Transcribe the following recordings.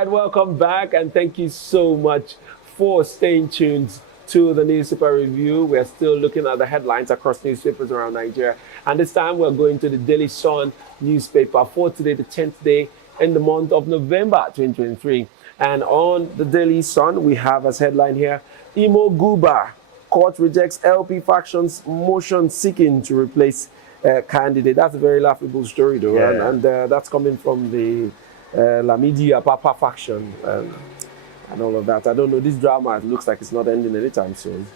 right, welcome back, and thank you so much for staying tuned to the Newspaper Review. We're still looking at the headlines across newspapers around Nigeria, and this time we're going to the Daily Sun newspaper for today, the 10th day in the month of November 2023. And on the Daily Sun, we have as headline here, Imo Guba, court rejects LP faction's motion seeking to replace candidate. That's a very laughable story, though, Yeah. and that's coming from the Lamidi Papa faction and all of that. I don't know, this drama looks like it's not ending anytime soon.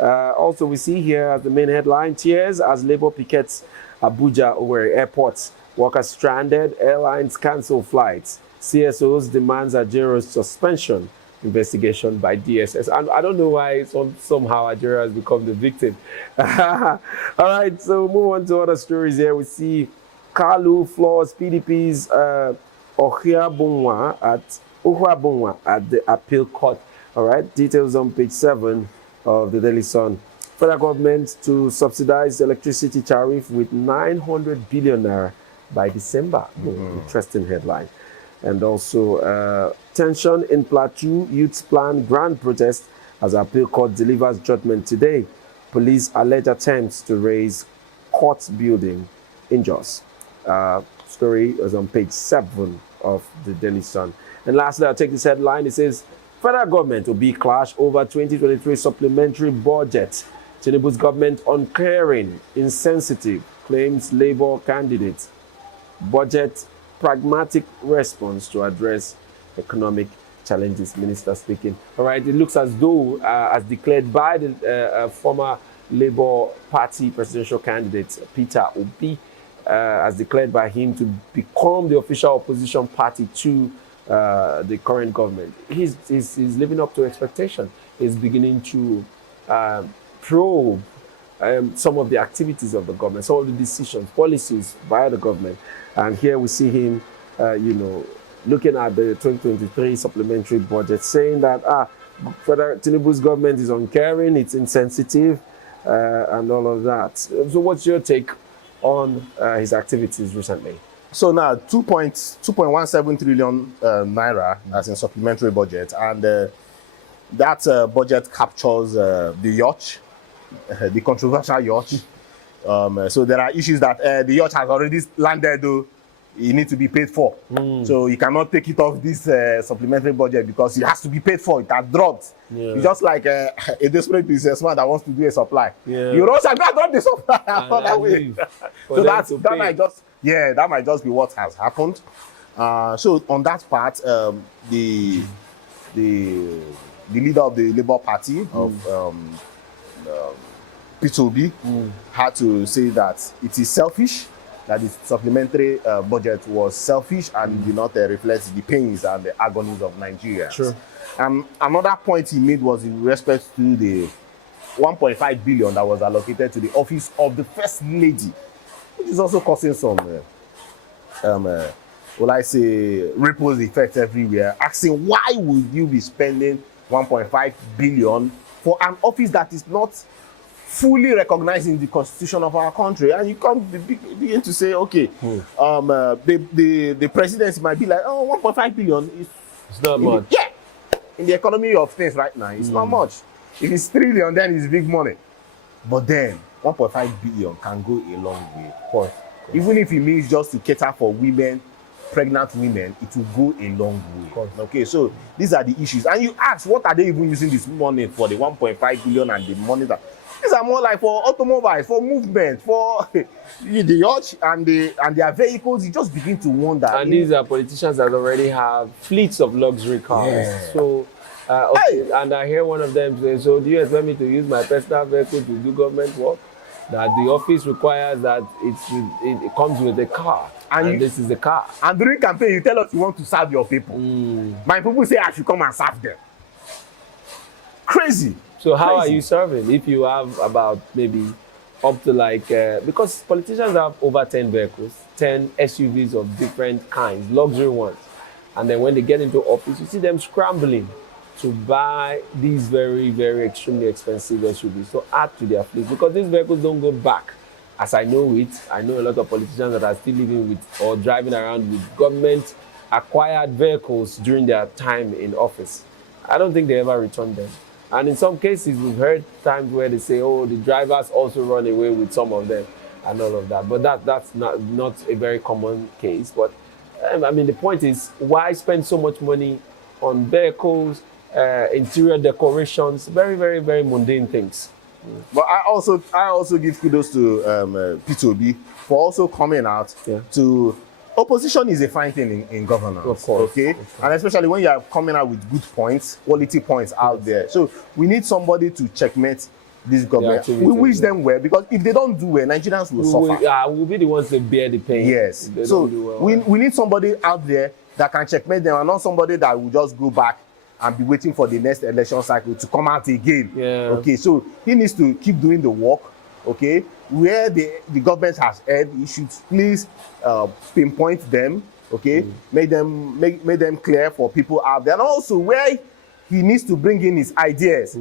Also, we see here as the main headline, tears as Labour pickets Abuja over airports. Workers stranded, airlines cancel flights. CSOs demands Ajero's suspension. Investigation by DSS. And I don't know why somehow Ajero has become the victim. All right, so move on to other stories here. We see Kalu floors PDP's Ohuabunwa at the appeal court. All right, details on page 7 of the Daily Sun. Federal government to subsidize electricity tariff with 900 billion naira by December. Interesting headline. And also tension in Plateau, youths plan grand protest as appeal court delivers judgment today. Police allege attempts to raise court building in Jos. Story is on page 7 of the Daily Sun. And lastly, I'll take this headline. It says, federal government will be clash over 2023 supplementary budget. Tinubu's government uncaring, insensitive, claims Labour candidates. Budget pragmatic response to address economic challenges, minister speaking. All right, it looks as though, as declared by the former Labour Party presidential candidate, Peter Obi, as declared by him to become the official opposition party to the current government. He's living up to expectation. He's beginning to probe some of the activities of the government, some of the decisions, policies by the government. And here we see him, looking at the 2023 supplementary budget, saying that Tinubu's government is uncaring, it's insensitive, and all of that. So what's your take on his activities recently? So now 2.17 trillion naira as in supplementary budget, and that budget captures the yacht, the controversial yacht. So there are issues that the yacht has already landed, though it needs to be paid for. So you cannot take it off this supplementary budget because it has to be paid for. It has dropped. Yeah. It's just like a desperate businessman that wants to do a supply. Yeah. You rush and drop the supply that way. So that might just be what has happened. So on that part, the leader of the Labour Party of P2B had to say that it is selfish, that the supplementary budget was selfish and did not reflect the pains and the agonies of Nigeria. Sure. Another point he made was in respect to the 1.5 billion that was allocated to the office of the First Lady, which is also causing some, ripples effect everywhere, asking why would you be spending 1.5 billion for an office that is not fully recognizing the constitution of our country? And you can't begin to say, okay, the presidency might be like, 1.5 billion it's not much. Yeah, in the economy of things right now, it's not much. If it's trillion, then it's big money. But then 1.5 billion can go a long way. Of course. Even if it means just to cater for women, pregnant women, it will go a long way. Okay, so these are the issues. And you ask, what are they even using this money for, the 1.5 billion and the money that... These are more like for automobiles, for movement, for the yacht and their vehicles. You just begin to wonder. And these are politicians that already have fleets of luxury cars. Yeah. So, and I hear one of them say, so do you expect me to use my personal vehicle to do government work? That the office requires that it comes with a car. And this is the car. And during campaign, you tell us you want to serve your people. My people say I should come and serve them. Crazy. So how are you serving if you have about maybe up to like, because politicians have over 10 vehicles, 10 SUVs of different kinds, luxury ones. And then when they get into office, you see them scrambling to buy these very, very extremely expensive SUVs to add to their fleet, because these vehicles don't go back. As I know it, I know a lot of politicians that are still living with or driving around with government acquired vehicles during their time in office. I don't think they ever returned them. And in some cases, we've heard times where they say, oh, the drivers also run away with some of them and all of that. But that's not a very common case. But I mean, the point is, why spend so much money on vehicles, interior decorations, very, very, very mundane things? But I also give kudos to P2B for also coming out to opposition is a fine thing in governance. Of course. Okay? Of course. And especially when you are coming out with good points, quality points out there. So we need somebody to checkmate this government. We wish them well, because if they don't do well, Nigerians will suffer. We'll be the ones that bear the pain. Yes. So we need somebody out there that can checkmate them, and not somebody that will just go back and be waiting for the next election cycle to come out again. Yeah. Okay, so he needs to keep doing the work. Okay, where the government has erred, he should please pinpoint them. Okay, make them clear for people out there, and also where he needs to bring in his ideas.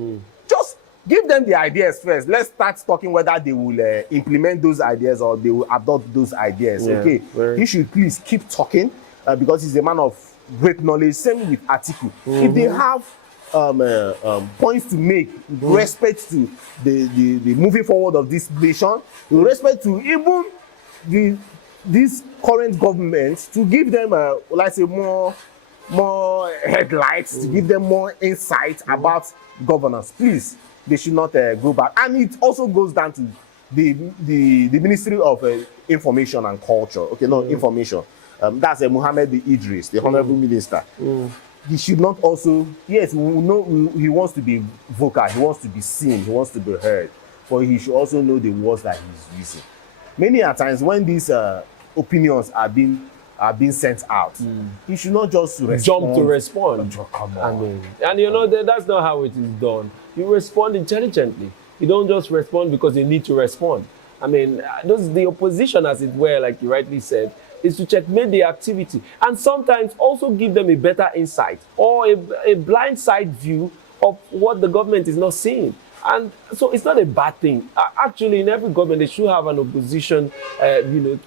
Just give them the ideas first. Let's start talking whether they will implement those ideas or they will adopt those ideas. Okay, he should please keep talking because he's a man of great knowledge. Same with Atiku. If they have points to make with respect to the moving forward of this nation, with respect to even these current governments, to give them let's say more headlights, to give them more insight about governance. Please, they should not go back. And it also goes down to the Ministry of Information and Culture. Okay, no, information. That's Mohammed Idris, the Honorable Minister. He should not also, yes, we know he wants to be vocal, he wants to be seen, he wants to be heard, but he should also know the words that he's using. Many a times when these opinions are being sent out, he should not just jump to respond. Come on. I mean, and you know that's not how it is done. You respond intelligently. You don't just respond because you need to respond. I mean, the opposition, as it were, like you rightly said, is to checkmate the activity and sometimes also give them a better insight or a blind side view of what the government is not seeing. And so it's not a bad thing. Actually, in every government, they should have an opposition,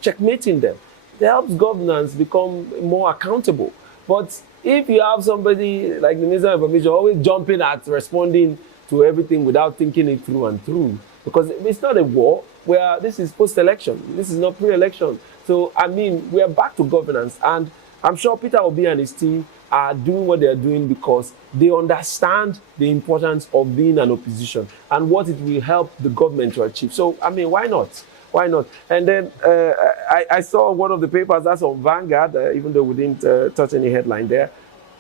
checkmating them. It helps governance become more accountable. But if you have somebody like the Minister of Information always jumping at responding to everything without thinking it through and through, because it's not a war where this is post-election, this is not pre-election. So, I mean, we are back to governance, and I'm sure Peter Obi and his team are doing what they are doing because they understand the importance of being an opposition and what it will help the government to achieve. So, I mean, why not? Why not? And then I saw one of the papers that's on Vanguard, even though we didn't touch any headline there.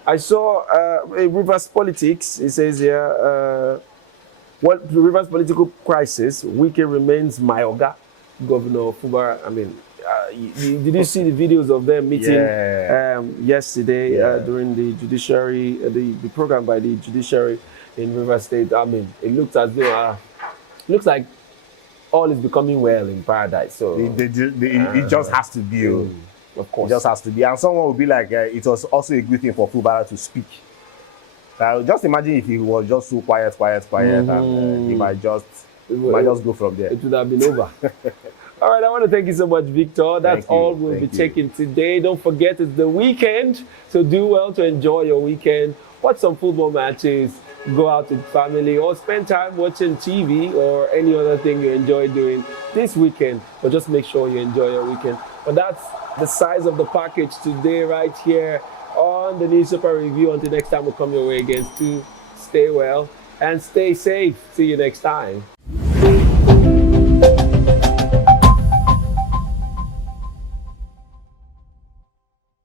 I saw a Rivers Politics. It says here, what the Rivers political crisis, Wike remains Mayoga, Governor Fubara. I mean, did you see the videos of them meeting yesterday during the judiciary, the program by the judiciary in Rivers State? I mean, it looks as though, looks like all is becoming well in paradise. So it just has to be. Of course. It just has to be. And someone will be like, it was also a good thing for Fubara to speak. Just imagine if he was just so quiet, and he might just go from there. It would have been over. All right, I want to thank you so much, Victor. That's all we'll be taking today. Don't forget, it's the weekend, so do well to enjoy your weekend. Watch some football matches, go out with family, or spend time watching TV or any other thing you enjoy doing this weekend. But just make sure you enjoy your weekend. But that's the size of the package today right here on the Newspaper Review. Until next time we come your way again, to stay well and stay safe. See you next time.